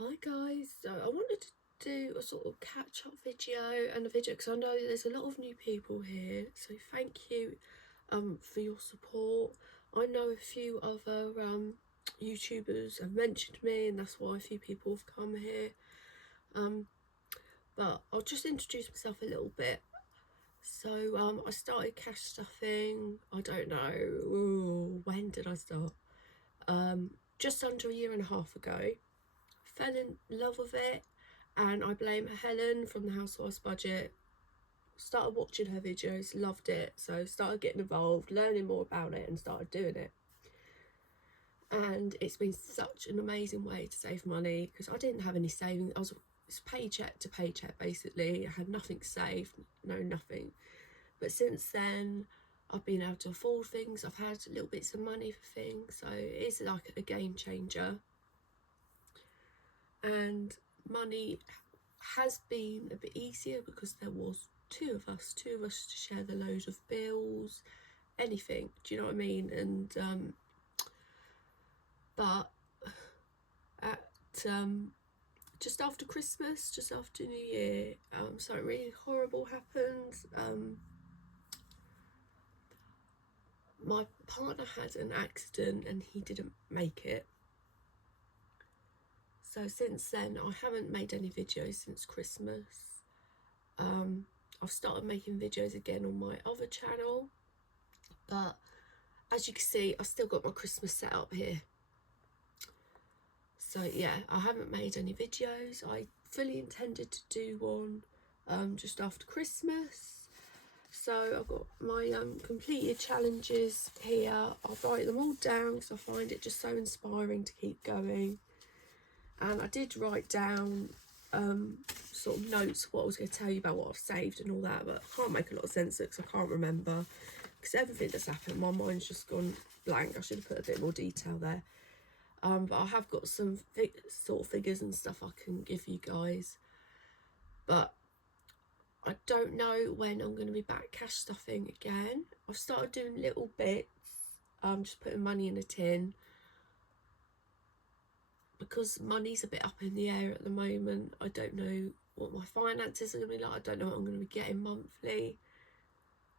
Hi guys, so I wanted to do a sort of catch up video and a video because I know there's a lot of new people here, so thank you for your support. I know a few other YouTubers have mentioned me and that's why a few people have come here, but I'll just introduce myself a little bit. So I started cash stuffing, I don't know, when did I start? Just under a year and a half ago. Fell in love with it, and I blame Helen from the Housewives Budget. Started watching her videos, loved it, so started getting involved, learning more about it, and started doing it. And it's been such an amazing way to save money because I didn't have any savings. I was paycheck to paycheck basically. I had nothing saved, no nothing. But since then, I've been able to afford things. I've had little bits of money for things, so it's like a game changer. And money has been a bit easier because there was two of us to share the load of bills, anything, do you know what I mean? And but at just after Christmas, just after New Year, something really horrible happened. My partner had an accident and he didn't make it. So since then, I haven't made any videos since Christmas. I've started making videos again on my other channel, but as you can see, I've still got my Christmas set up here. So yeah, I haven't made any videos. I fully intended to do one just after Christmas. So I've got my completed challenges here. I'll write them all down because I find it just so inspiring to keep going. And I did write down sort of notes what I was going to tell you about what I've saved and all that, but I can't make a lot of sense of it because I can't remember, because everything that's happened, my mind's just gone blank. I should have put a bit more detail there. But I have got some sort of figures and stuff I can give you guys, but I don't know when I'm going to be back cash stuffing again. I've started doing little bits, just putting money in a tin, because money's a bit up in the air at the moment. I don't know what my finances are going to be like. I don't know what I'm going to be getting monthly.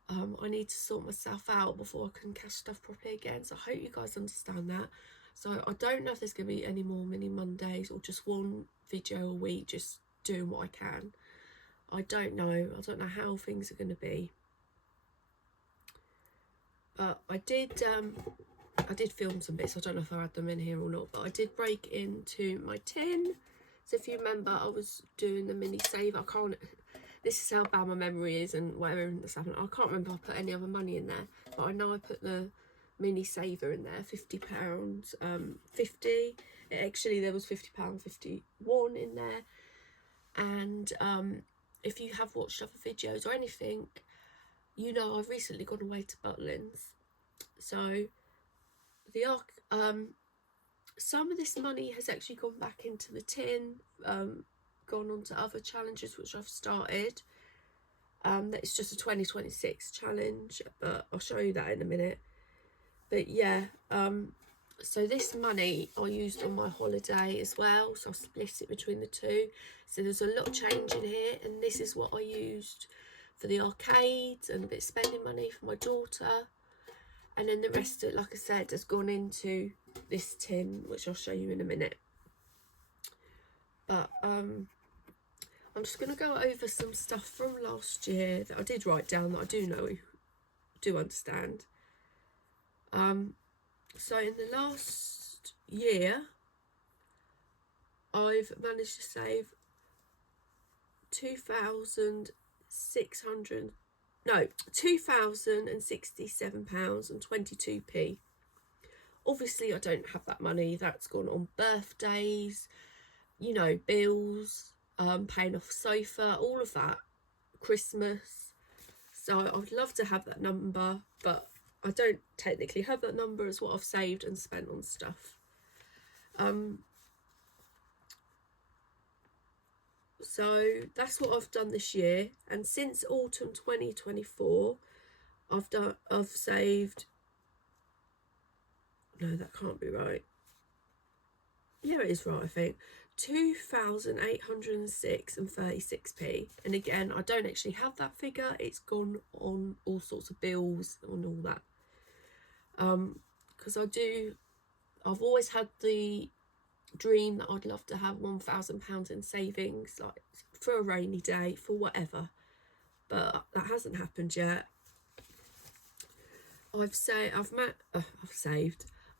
I need to sort myself out before I can cash stuff properly again, so I hope you guys understand that. So I don't know if there's going to be any more mini Mondays or just one video a week, just doing what I can. I don't know how things are going to be, but I did film some bits. I don't know if I had them in here or not, but I did break into my tin. So if you remember, I was doing the mini save. This is how bad my memory is and whatever that's happened. I can't remember if I put any other money in there, but I know I put the mini saver in there, £50, 50. Actually, there was £50, 51 in there. And if you have watched other videos or anything, you know I've recently gone away to Butlins. So the some of this money has actually gone back into the tin, gone on to other challenges which I've started. That's just a 2026 challenge, but I'll show you that in a minute. But yeah, so this money I used on my holiday as well, so I split it between the two. So there's a little change in here, and this is what I used for the arcades and a bit of spending money for my daughter. And then the rest of it, like I said, has gone into this tin, which I'll show you in a minute. But I'm just going to go over some stuff from last year that I did write down that I do understand. So in the last year, I've managed to save £2,067.22p. Obviously, I don't have that money. That's gone on birthdays, you know, bills, paying off sofa, all of that, Christmas. So I would love to have that number, but I don't technically have that number as what I've saved and spent on stuff. So that's what I've done this year, and since autumn 2024, I've saved. No, that can't be right. Yeah, it is right, I think. 2,806 and 36p. And again, I don't actually have that figure. It's gone on all sorts of bills and all that. Because I've always had the dream that I'd love to have £1,000 in savings, like for a rainy day, for whatever. But that hasn't happened yet.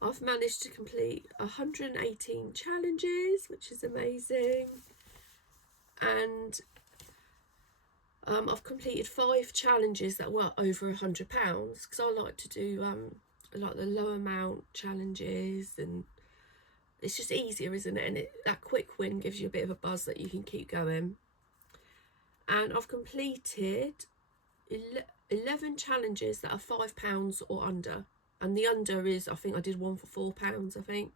I've managed to complete 118 challenges, which is amazing. And I've completed 5 challenges that were over £100 because I like to do like the low amount challenges, and it's just easier, isn't it? And that quick win gives you a bit of a buzz that you can keep going. And I've completed 11 challenges that are £5 or under, and the under is, I think I did one for £4, I think.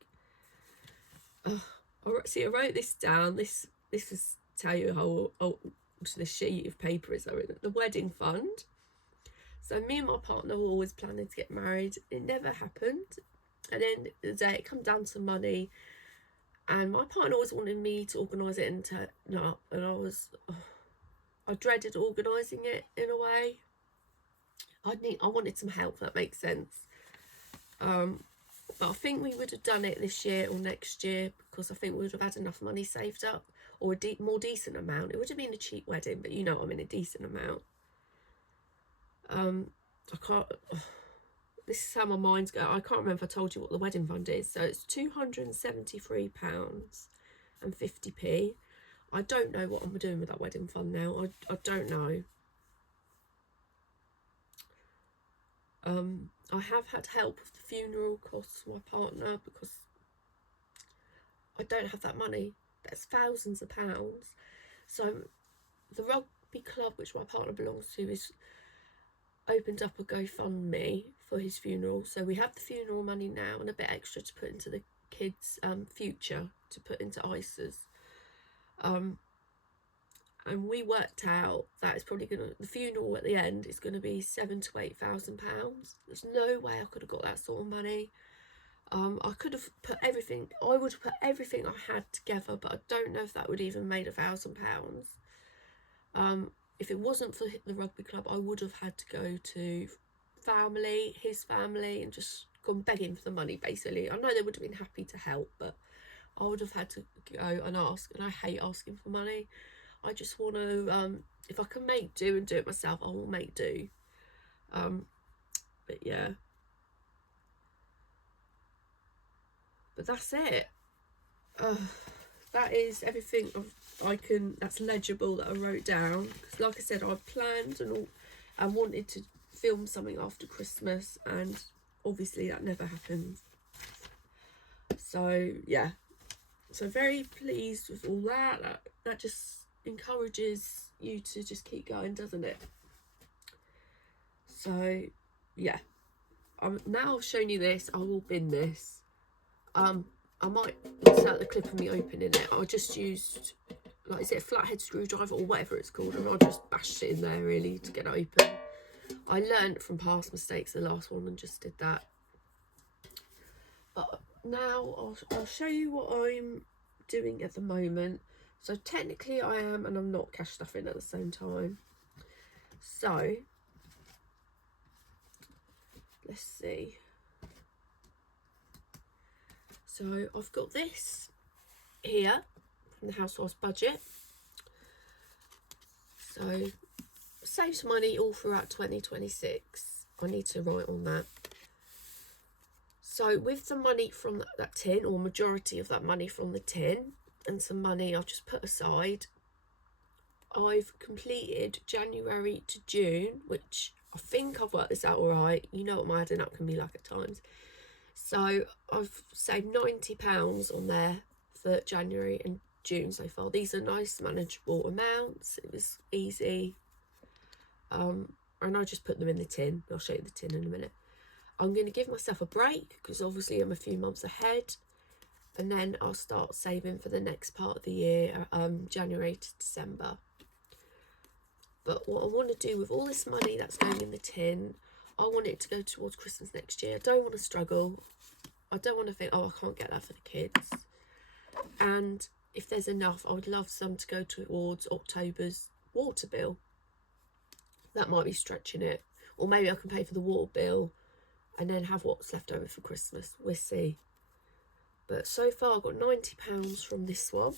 See, I wrote this down. This is tell you how old the sheet of paper is. I wrote the wedding fund. So me and my partner were always planning to get married. It never happened. And then the day it come down to money, and my partner always wanted me to organise it and I dreaded organising it in a way. I wanted some help, if that makes sense. But I think we would have done it this year or next year, because I think we would have had enough money saved up, or a more decent amount. It would have been a cheap wedding, but you know what I mean, a decent amount. I can't. This is how my mind's going. I can't remember if I told you what the wedding fund is. So it's £273 and 50p. I don't know what I'm doing with that wedding fund now. I don't know. I have had help with the funeral costs for my partner because I don't have that money. That's thousands of pounds. So the rugby club, which my partner belongs to, is opened up a GoFundMe for his funeral. So we have the funeral money now and a bit extra to put into the kids' future, to put into ISAs. And we worked out that it's probably the funeral at the end is gonna be £7,000 to £8,000. There's no way I could have got that sort of money. I could have put everything. I would have put everything I had together, but I don't know if that would even made £1,000. If it wasn't for the rugby club, I would have had to go to his family, and just gone begging for the money, basically. I know they would have been happy to help, but I would have had to go and ask, and I hate asking for money. I just want to, if I can make do and do it myself, I will make do. But yeah. But that's it. That is everything that's legible that I wrote down. Because like I said, I planned and wanted to film something after Christmas, and obviously that never happened. So yeah. So very pleased with all that. That just encourages you to just keep going, doesn't it? So yeah, now I've shown you this, I will bin this. I might insert the clip of me opening it. I just used, like, is it a flathead screwdriver or whatever it's called, and I just bashed it in there really to get it open. I learned from past mistakes the last one and just did that. But now I'll show you what I'm doing at the moment. So technically I am and I'm not cash stuffing at the same time. So let's see. So I've got this here from the Housewife's Budget. So saves money all throughout 2026. I need to write on that. So with the money from that tin, or majority of that money from the tin, and some money I've just put aside, I've completed January to June, which I think I've worked this out all right. You know what my adding up can be like at times. So I've saved £90 on there for January and June so far. These are nice manageable amounts. It was easy. And I just put them in the tin. I'll show you the tin in a minute. I'm going to give myself a break because obviously I'm a few months ahead, and then I'll start saving for the next part of the year, January to December. But what I want to do with all this money that's going in the tin, I want it to go towards Christmas next year. I don't want to struggle. I don't want to think, oh, I can't get that for the kids. And if there's enough, I would love some to go towards October's water bill. That might be stretching it. Or maybe I can pay for the water bill and then have what's left over for Christmas. We'll see. But so far I've got £90 from this one.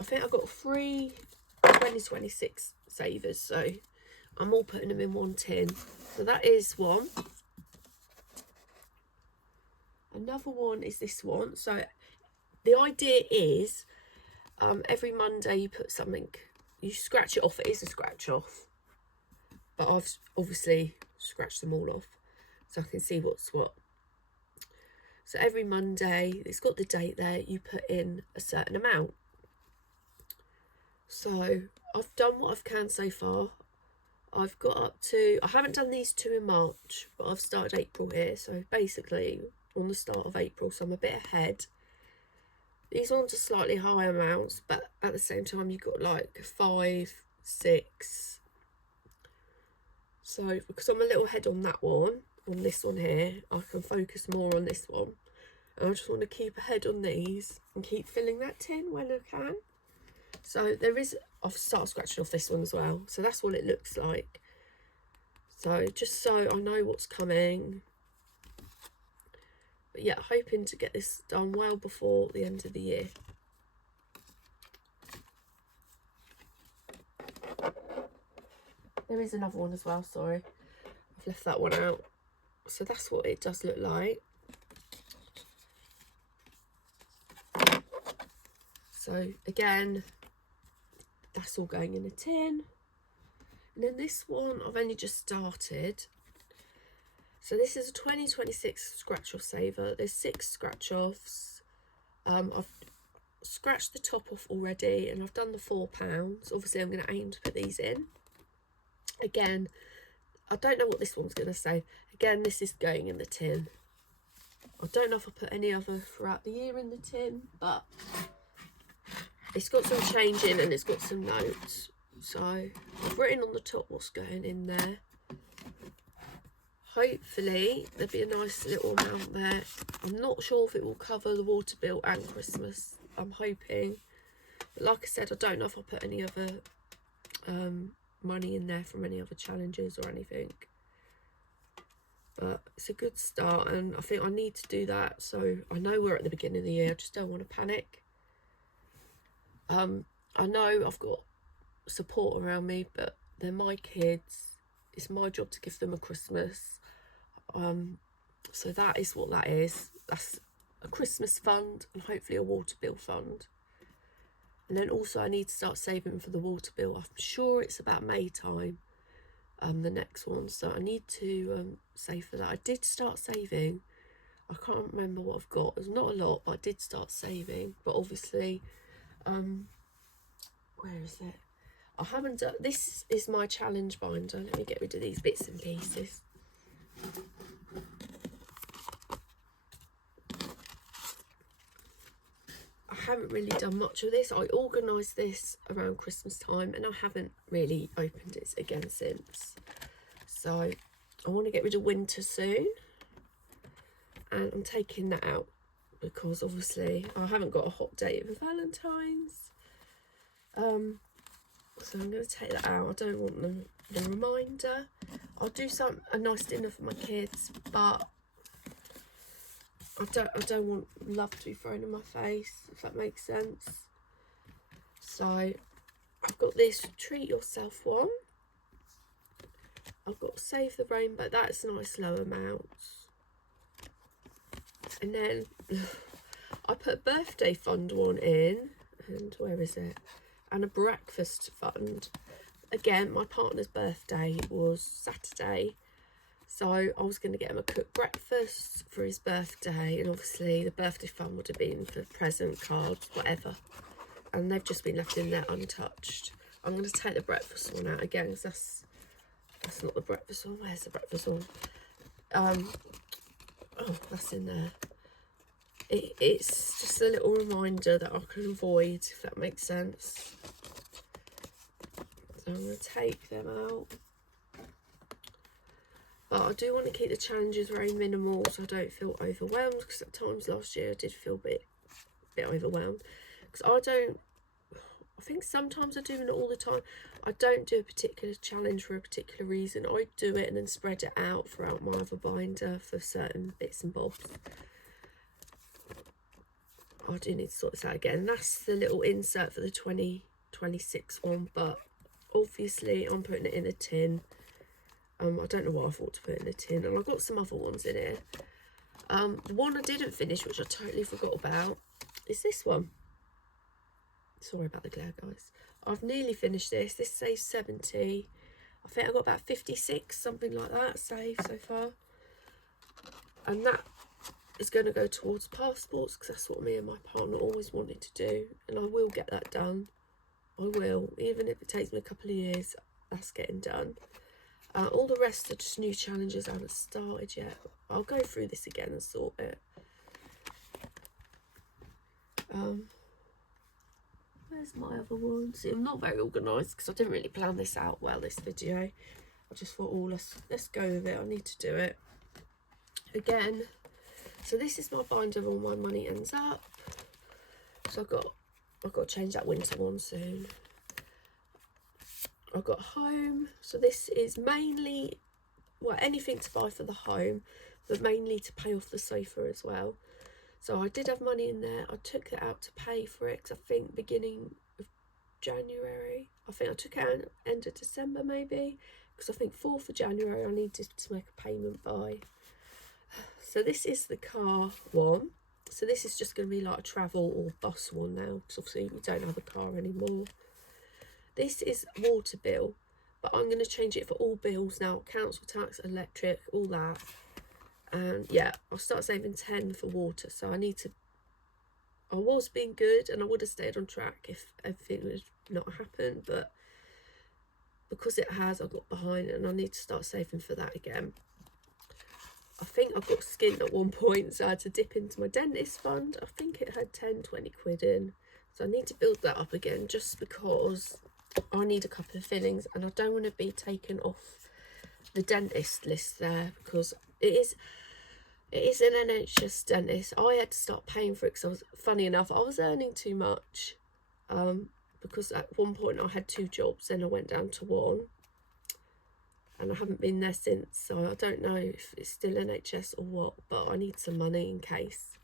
I think I've got 3 2026 savers, so I'm all putting them in one tin. So that is one. Another one is this one. So the idea is every Monday you put something, you scratch it off. It is a scratch off, but I've obviously scratched them all off so I can see what's what. So every Monday, it's got the date there, you put in a certain amount. So I've done what I can so far. I've got up to, I haven't done these two in March, but I've started April here. So basically on the start of April, so I'm a bit ahead. These ones are slightly higher amounts, but at the same time you've got like 5, 6. So because I'm a little ahead on that one, on this one here, I can focus more on this one. And I just want to keep ahead on these and keep filling that tin when I can. So there is, I've started scratching off this one as well. So that's what it looks like. So just so I know what's coming. But yeah, hoping to get this done well before the end of the year. There is another one as well, sorry. I've left that one out. So that's what it does look like. So again, that's all going in a tin. And then this one I've only just started. So this is a 2026 scratch off saver. There's 6 scratch offs. I've scratched the top off already and I've done the £4. Obviously I'm going to aim to put these in. Again, I don't know what this one's going to say. Again, this is going in the tin. I don't know if I put any other throughout the year in the tin, but it's got some change in and it's got some notes. So I've written on the top what's going in there. Hopefully there'll be a nice little amount there. I'm not sure if it will cover the water bill and Christmas. I'm hoping. But like I said, I don't know if I'll put any other money in there from any other challenges or anything. But it's a good start and I think I need to do that. So I know we're at the beginning of the year. I just don't want to panic. I know I've got support around me, but they're my kids. It's my job to give them a Christmas. So that is what that is. That's a Christmas fund and hopefully a water bill fund. And then also I need to start saving for the water bill. I'm sure it's about May time, the next one. So I need to save for that. I did start saving. I can't remember what I've got. There's not a lot, but I did start saving. But obviously, where is it? I haven't done, this is my challenge binder. Let me get rid of these bits and pieces. I haven't really done much of this. I organised this around Christmas time and I haven't really opened it again since. So I want to get rid of winter soon. And I'm taking that out because obviously I haven't got a hot date for Valentine's. So I'm going to take that out. I don't want the reminder. I'll do a nice dinner for my kids, but I don't want love to be thrown in my face, if that makes sense. So I've got this treat yourself one. I've got save the rainbow. That's nice low amounts. And then I put birthday fund one in, and where is it? And a breakfast fund. Again, my partner's birthday was Saturday, so I was going to get him a cooked breakfast for his birthday, and obviously the birthday fund would have been for present, cards, whatever, and they've just been left in there untouched. I'm going to take the breakfast one out again because that's not the breakfast one. Where's the breakfast one? Oh, that's in there. It's just a little reminder that I can avoid, if that makes sense. So I'm going to take them out. But I do want to keep the challenges very minimal so I don't feel overwhelmed, because at times last year I did feel a bit bit overwhelmed because I think sometimes I do it all the time. I don't do a particular challenge for a particular reason. I do it and then spread it out throughout my other binder for certain bits and bobs. I do need to sort this out again. That's the little insert for the 2026 one, but obviously I'm putting it in a tin. I don't know why I thought to put it in a tin, and I've got some other ones in here. The one I didn't finish, which I totally forgot about, is this one. Sorry about the glare, guys. I've nearly finished this. This says 70. I think I got about 56, something like that, saved so far. And that is going to go towards passports, because that's what me and my partner always wanted to do. And I will get that done. I will. Even if it takes me a couple of years, that's getting done. All the rest are just new challenges I haven't started yet. I'll go through this again and sort it. Where's my other one? See, I'm not very organised because I didn't really plan this out well, this video. I just thought, oh, let's go with it. I need to do it. Again, so this is my binder on My Money Ends Up. So I've got to change that winter one soon. I've got home. So this is mainly, well, anything to buy for the home, but mainly to pay off the sofa as well. So I did have money in there. I took it out to pay for it because I think beginning of January. I think I took it out end of December maybe, because I think 4th of January I needed to make a payment by. So this is the car one. So this is just going to be like a travel or bus one now, because obviously we don't have a car anymore. This is water bill, but I'm going to change it for all bills now. Council tax, electric, all that. And yeah, I'll start saving 10 for water. So I was being good and I would have stayed on track if everything had not happened, but because it has, I got behind and I need to start saving for that again. I think I got skint at one point, so I had to dip into my dentist fund. I think it had 10-20 quid in, so I need to build that up again just because I need a couple of fillings and I don't want to be taken off the dentist list there, because it is an NHS dentist. I had to start paying for it because funny enough, I was earning too much, because at one point I had 2 jobs, then I went down to 1, and I haven't been there since, so I don't know if it's still NHS or what, but I need some money in case.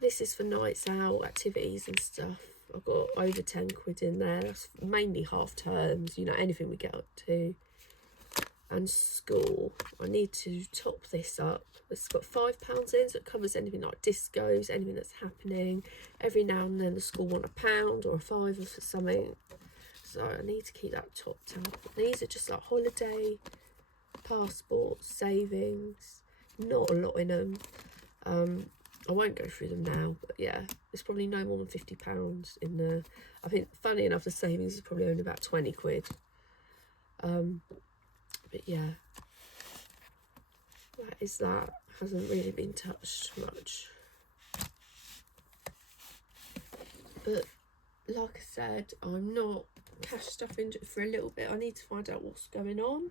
This is for nights out, activities and stuff. I've got over 10 quid in there. That's mainly half terms, you know, anything we get up to. And school, I need to top this up. It's got £5 in, so it covers anything like discos, anything that's happening. Every now and then the school want £1 or a £5 for something, so I need to keep that topped up. These are just like holiday, passports, savings, not a lot in them. I won't go through them now, but yeah, there's probably no more than £50 in there. I think, funny enough, the savings is probably only about 20 quid. But yeah, that is that. Hasn't really been touched much. But like I said, I'm not cash stuffing for a little bit. I need to find out what's going on.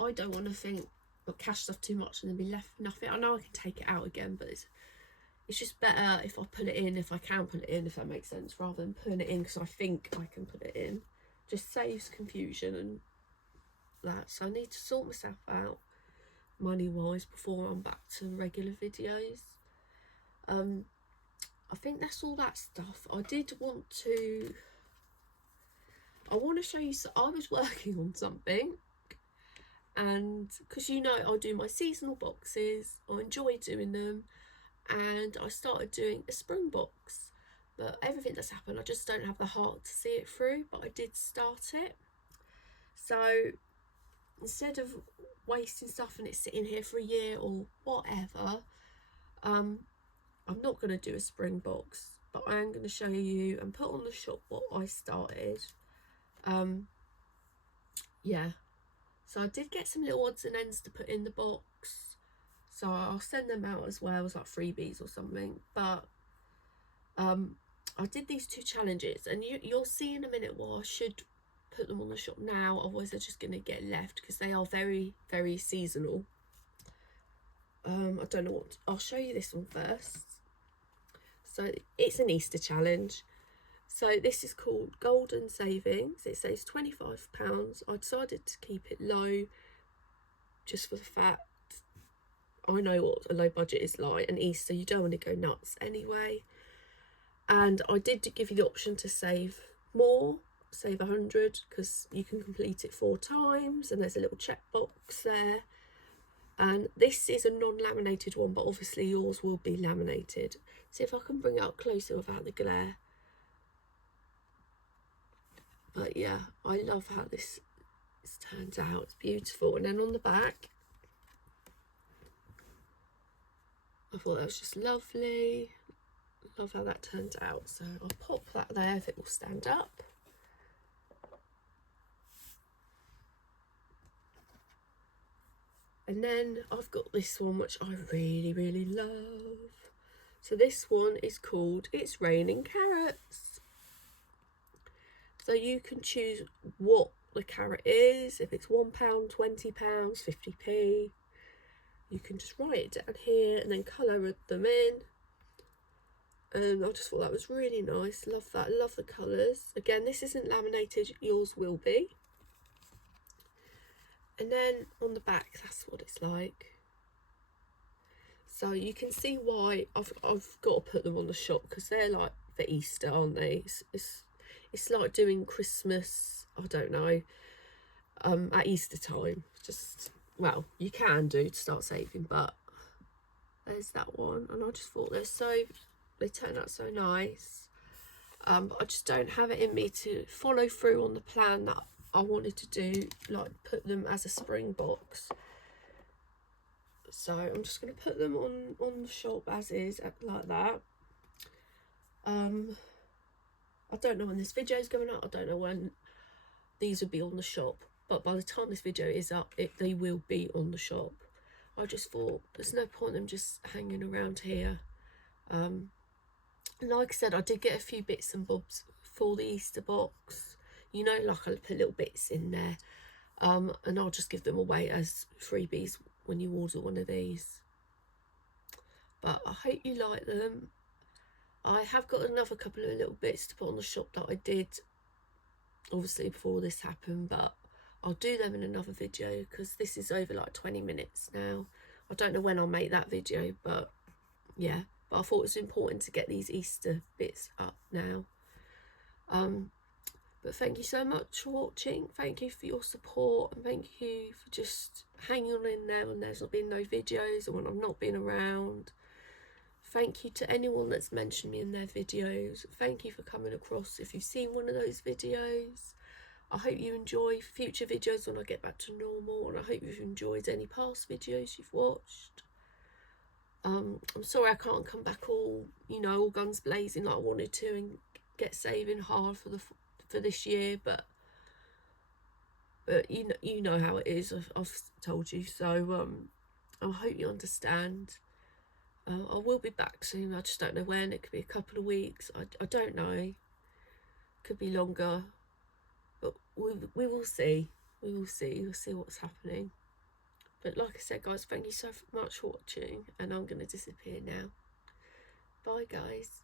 I don't want to think I'll cash stuff too much and then be left with nothing. I know I can take it out again, but it's just better if I put it in, if I can put it in, if that makes sense, rather than putting it in because I think I can put it in. Just saves confusion and that. So I need to sort myself out money wise before I'm back to regular videos. I think that's all that stuff. I want to show you, so I was working on something, and because you know I do my seasonal boxes, I enjoy doing them, and I started doing a spring box, but everything that's happened, I just don't have the heart to see it through, but I did start it. So instead of wasting stuff and it sitting here for a year or whatever, I'm not going to do a spring box, but I am going to show you and put on the shop what I started. Yeah, so I did get some little odds and ends to put in the box, so I'll send them out as well as like freebies or something. But I did these 2 challenges, and you'll see in a minute why I should put them on the shop now, otherwise they're just going to get left because they are very, very seasonal. I don't know what, I'll show you this one first. So it's an Easter challenge. So this is called Golden Savings. It saves £25. I decided to keep it low just for the fact I know what a low budget is like, and Easter you don't want to go nuts anyway. And I did give you the option to save more, save 100, because you can complete it 4 times, and there's a little checkbox there. And this is a non-laminated one, but obviously yours will be laminated. See if I can bring it up closer without the glare. But yeah, I love how this turns out. It's beautiful. And then on the back, I thought that was just lovely. Love how that turned out. So I'll pop that there if it will stand up. And then I've got this one which I really, really love. So this one is called It's Raining Carrots. So you can choose what the carrot is. If it's £1, £20, 50p. You can just write it down here and then colour them in. And I just thought that was really nice. Love that. Love the colours. Again, this isn't laminated. Yours will be. And then on the back, that's what it's like. So you can see why I've got to put them on the shop, because they're like for Easter, aren't they? It's like doing Christmas, I don't know, at Easter time. Just, well, you can do to start saving, but there's that one. And I just thought they turn out so nice. But I just don't have it in me to follow through on the plan that I wanted to do, like put them as a spring box. So I'm just going to put them on the shop as is, like that. I don't know when this video is going up. I don't know when these will be on the shop, but by the time this video is up, they will be on the shop. I just thought there's no point in them just hanging around here. Like I said, I did get a few bits and bobs for the Easter box. You know, like I put little bits in there. And I'll just give them away as freebies when you order one of these. But I hope you like them. I have got another couple of little bits to put on the shop that I did obviously before this happened, but I'll do them in another video because this is over like 20 minutes now. I don't know when I'll make that video, but yeah. But I thought it was important to get these Easter bits up now. But thank you so much for watching. Thank you for your support, and thank you for just hanging on in there when there's not been no videos and when I've not been around. Thank you to anyone that's mentioned me in their videos. Thank you for coming across if you've seen one of those videos. I hope you enjoy future videos when I get back to normal, and I hope you've enjoyed any past videos you've watched. I'm sorry I can't come back all guns blazing like I wanted to and get saving hard for this year, but you know how it is. I've told you, so I hope you understand. I will be back soon. I just don't know when. It could be a couple of weeks. I don't know. Could be longer, but we will see. We will see. We'll see what's happening. But like I said, guys, thank you so much for watching, and I'm going to disappear now. Bye, guys.